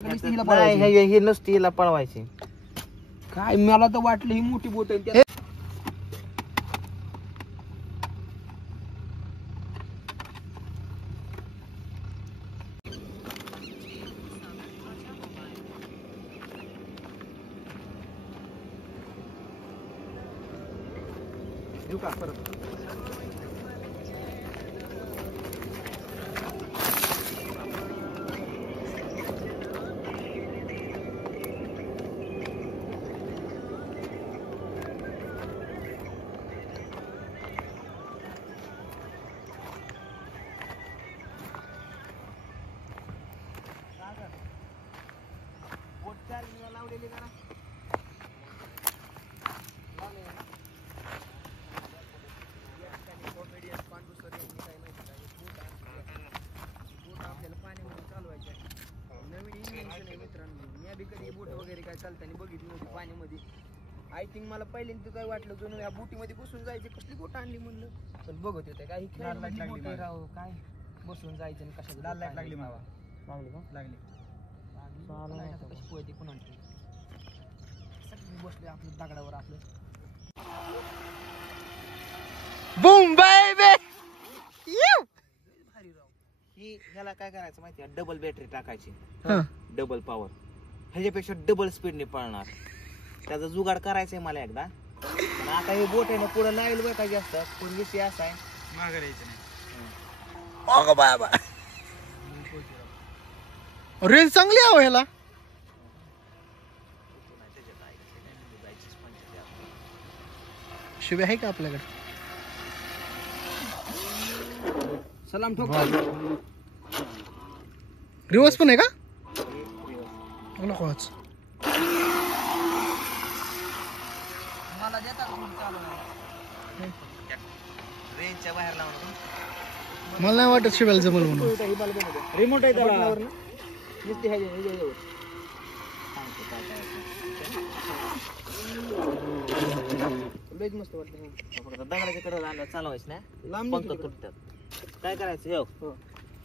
नाही ही नुसती हिला पळवायची. काय मला तर वाटलं ही मोठी बोट आहे. बोट वगैरे काय चालताना बघितली नव्हती पाण्यामध्ये. आय थिंक मला पहिल्यांदा काय वाटलं जणू या बोटीमध्ये बसून जायची कसली बोट आणली म्हणलं. पण बघत होते काही राव काय बसून जायचं आणि कशा लाईट लागली मला. लागली का? लागली कशी पोहते कोण आणते सगळी बसले आपल्या दगडावर आपलं. Boom baby. भारी राव. ही ह्याला काय करायचं माहिती आहे, डबल बॅटरी टाकायची, डबल पॉवर, ह्याच्यापेक्षा डबल स्पीडने पळणार. त्याचा जुगाड करायचंय मला एकदा. पण आता हे बोट आहे ना पुढे लावेल बघायचे असतात. पण विषय असा आहे मागे यायचं नाही. रेंज चांगली आहे ह्याला. शिव्या आहे का आपल्याकडे? सलाम ठोक. रिवर्स पण आहे का? नकोच. मला देता चालू रेंजच्या बाहेर लावून मला नाही वाटत शिवायला जमल म्हणून. रिमोट आहे त्याला. लयच मस्त वाटतं. दगडाच्या कडे चालवायचं ना, लांब पंख तुटतात. काय करायचं हो,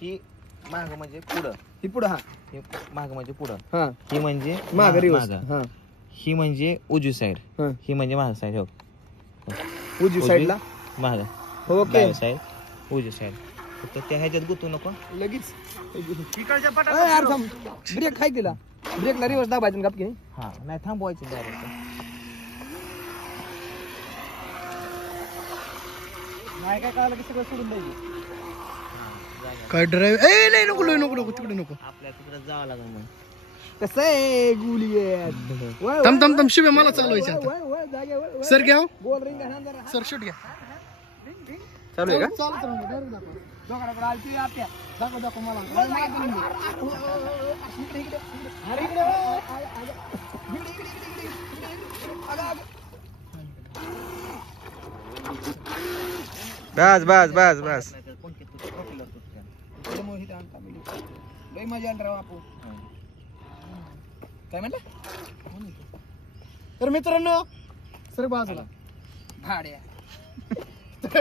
ही माग म्हणजे पुढं, ही पुढं. हा ही माग म्हणजे पुढं, हा ही म्हणजे माग रिवर्स. मागं. हा ही म्हणजे उजवी साईड, हा. ही म्हणजे माग साईड. हो उजवी साईडला. माग ओके डावी साईड, उजवी साईड. फक्त त्या ह्याच्यात गुतू नको लगेच. ब्रेक खाय तिला. ब्रेकला रिवर्स दाबायचं ना गपकी. हा, नाही थांबवायची डायरेक्ट. नाही काय कळलं की सगळं सोडून द्यायचं. काय ड्राईव्ह? ए नाही नको नको नको तिकडे नको. आपल्या तिकडे जावं लागेल मग. कसं आहे गुली आहे. थांब थांब थांब शिव्या मला चालवायचं आता. सर घ्या हो. बोल रिंग घाल जरा. सर शूट घ्या. चालू आहे का? चालत राहू दे. दोघांकडे आलती आपल्या. दाखव दाखव मला. बस बस बस बस. लय मजा आली राव आपू. काय म्हणलं? तर मित्रांनो सर बाजूला. भाड्या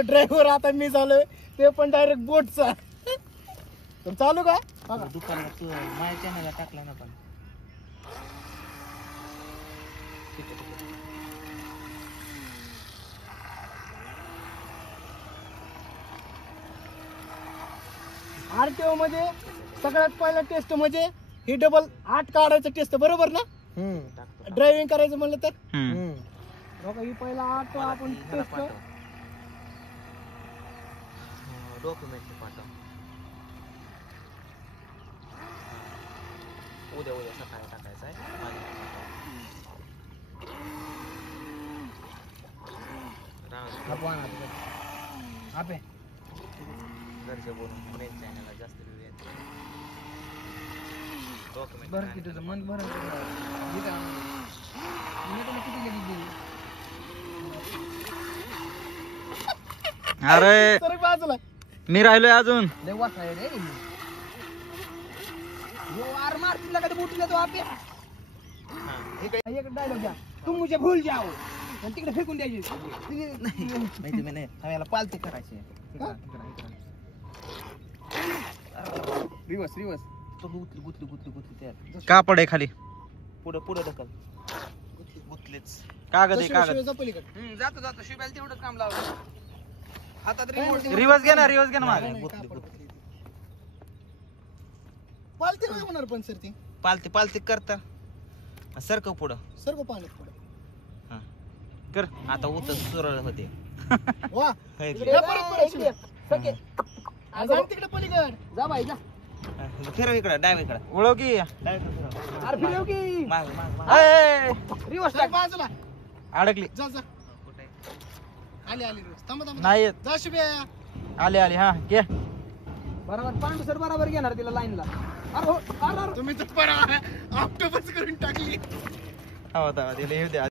ड्रायव्हर आता मी झालोय, ते पण डायरेक्ट बोटचा. तर चालू का? दुकानात माझ्या चॅनलला टाकला ना पण. आरटीओ मध्ये सगळ्यात पहिला टेस्ट म्हणजे ही डबल 8 काढायचं टेस्ट, बरोबर ना? ड्रायव्हिंग करायचं म्हणलं तर बघा ही पहिला 8 आपण टेस्ट. डॉक्युमेंट पाठव. उद्या सकाळी टाकायचं आहे. आपे घरचे बोलून मेन चॅनलला जास्त व्ह्यू येतात. डॉक्युमेंट बरं की तुझं मन भरत किती गेली. अरे सर बाजूला मी राहिलोय अजून. लय वाटाय रे. यो आर मार तिला कधी बुटला तो आपे. एक डायलॉग द्या. तुम मुझे भूल जाओ. आणि तिकडे फेकून द्यायची. माहिती नाही हव्याला पालते करायचे. Reverse reverse. नुसतं गुतली तयार. कापड आहे खाली, पुढे ढकल. गुतलीच. कागद आहे कागद. जा पलीकडे. जातो शिबायला तेवढंच काम लावलं. हातात रिमोट रिवर्स घे ना मागे. गुतली. पालती नाही होणार पण सर ती पालती करता सरकव पुढं. सर्व पाण्यात पुढे. हा कर. आता उतर सुरळ होते. वा हाय इकडे की. या परत परत शिव्या. सके जा तिकडे पलीकड. जा बाई जा. फिरव इकडं डावीकडं. ओळख की. अरे फिरव की माग रिवर्स जा बाजूला. अडकली. जा आली रोज. थांबा नाही येत. जा शिव्या. आली हा घे. बरोबर पांडू सर बरोबर घेणार तिला लाईनला. अरे हो अरे तुम्ही तर बरं ऑक्टोपस करून टाकली. हवा तिला येऊ द्या.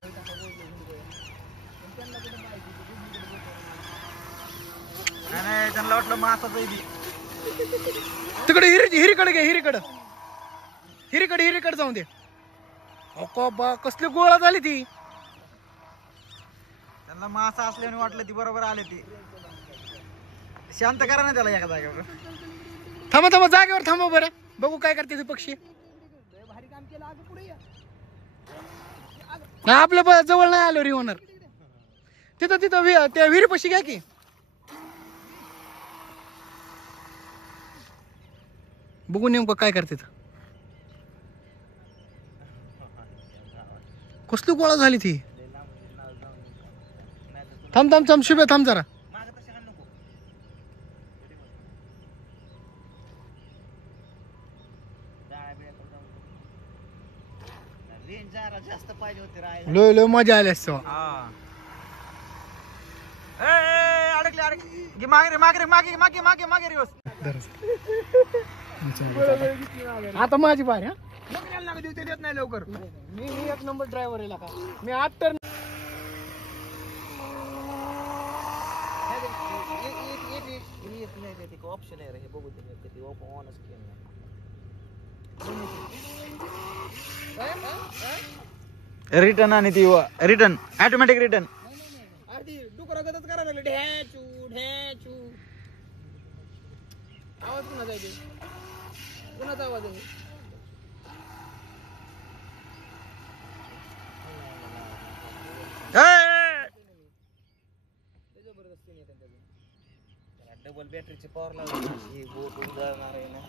नाही त्यांना वाटलं मासाचं आहे बी. तिकडे हिरीकडे घे. हिरीकडे जाऊन दे. अको बा कसली गोळा झाली ती. त्यांना मासा असल्याने वाटलं ती बरोबर आले ती. शांत करा ना त्याला एका जागेवर. थांबा जागेवर थांबा बरं. बघू काय करते ते पक्षी. भारी काम केलं अगं पुढे या. नाही आपल्या जवळ नाही आलो रिव्हनर. तिथं त्या विहिरीपाशी घ्या की. बघू नेमकं काय करते. कसली गोळा झाली ती. थांब शुभे थांब जरा. जास्त पाहिजे होते लो मजा आली असते. हा. अडकली. घे मागे रिवर्स. आता माझी बारी. हा देत नाही लवकर. मी एक नंबर ड्रायव्हर आहे का. मी 8 टर्न. ऑप्शन आहे रे बघू ते ऑनच केलं. रिटर्न आणि ती रिटर्न ऑटोमॅटिक रिटर्न. अरे डुकरागतच करायला लागले. ढॅचू आवाज कुणाचा आहे ते. कुणाचा आवाज आहे. डबल बॅटरीची पॉवर लागली. बोट उडणार आहे ना.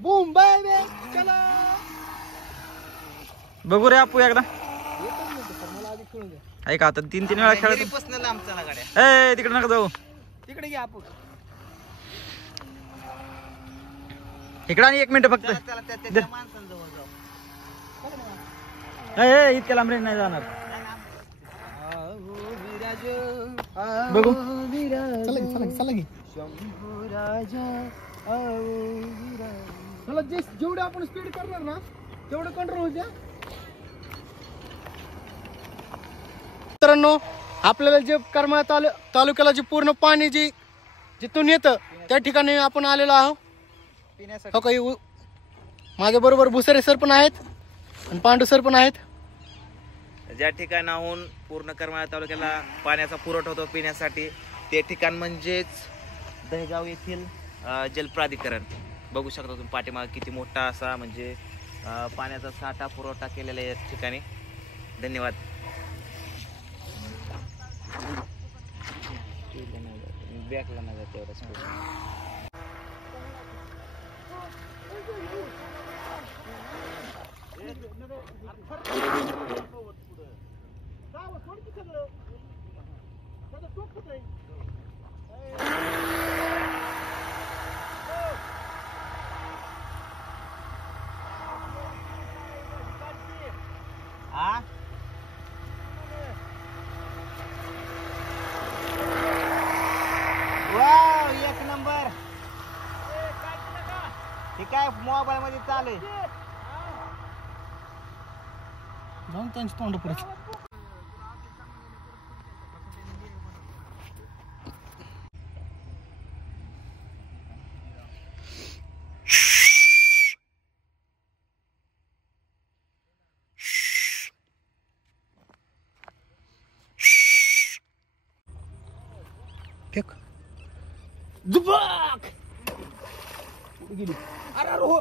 बूम बाय चला. बघू रे आपू एकदा. मला आधी खेळून द्या. ऐका आता 3 वेळा खेळत. बसणं लांब चला गाड्या. तिकडे नका जाऊ. तिकडे घ्या आपण. इकडे आणि 1 मिनिट फक्त. चला त्या माणसांजवळ जाऊ. इतक्या लांब रेंज नाही जाणार. बघू चला की. चला जेवढे आपण स्पीड करणार ना तेवढं कंट्रोल होऊ द्या. मित्रांनो आपल्याला जे करमाळा तालुक्याला जे पूर्ण पाणी जे जिथून येतं त्या ठिकाणी आपण आलेलो आहोत. हो काही माझ्या बरोबर भुसारे सर पण आहेत आणि पांडू सर पण आहेत. ज्या ठिकाणाहून पूर्ण करमाळा तालुक्याला पाण्याचा पुरवठा होतो पिण्यासाठी ते ठिकाण म्हणजेच दहेगाव येथील जलप्राधिकरण. बघू शकता तुम्ही पाठीमागे किती मोठा असा म्हणजे पाण्याचा साठा पुरवठा केलेला आहे या ठिकाणी. धन्यवाद. बॅकला नाही तेवढंच. एक नंबर. हे काय मोबाईल मध्ये चालू आहे. जाऊन त्यांची तोंड पुढे. फेक. गेली. अरे अरे हो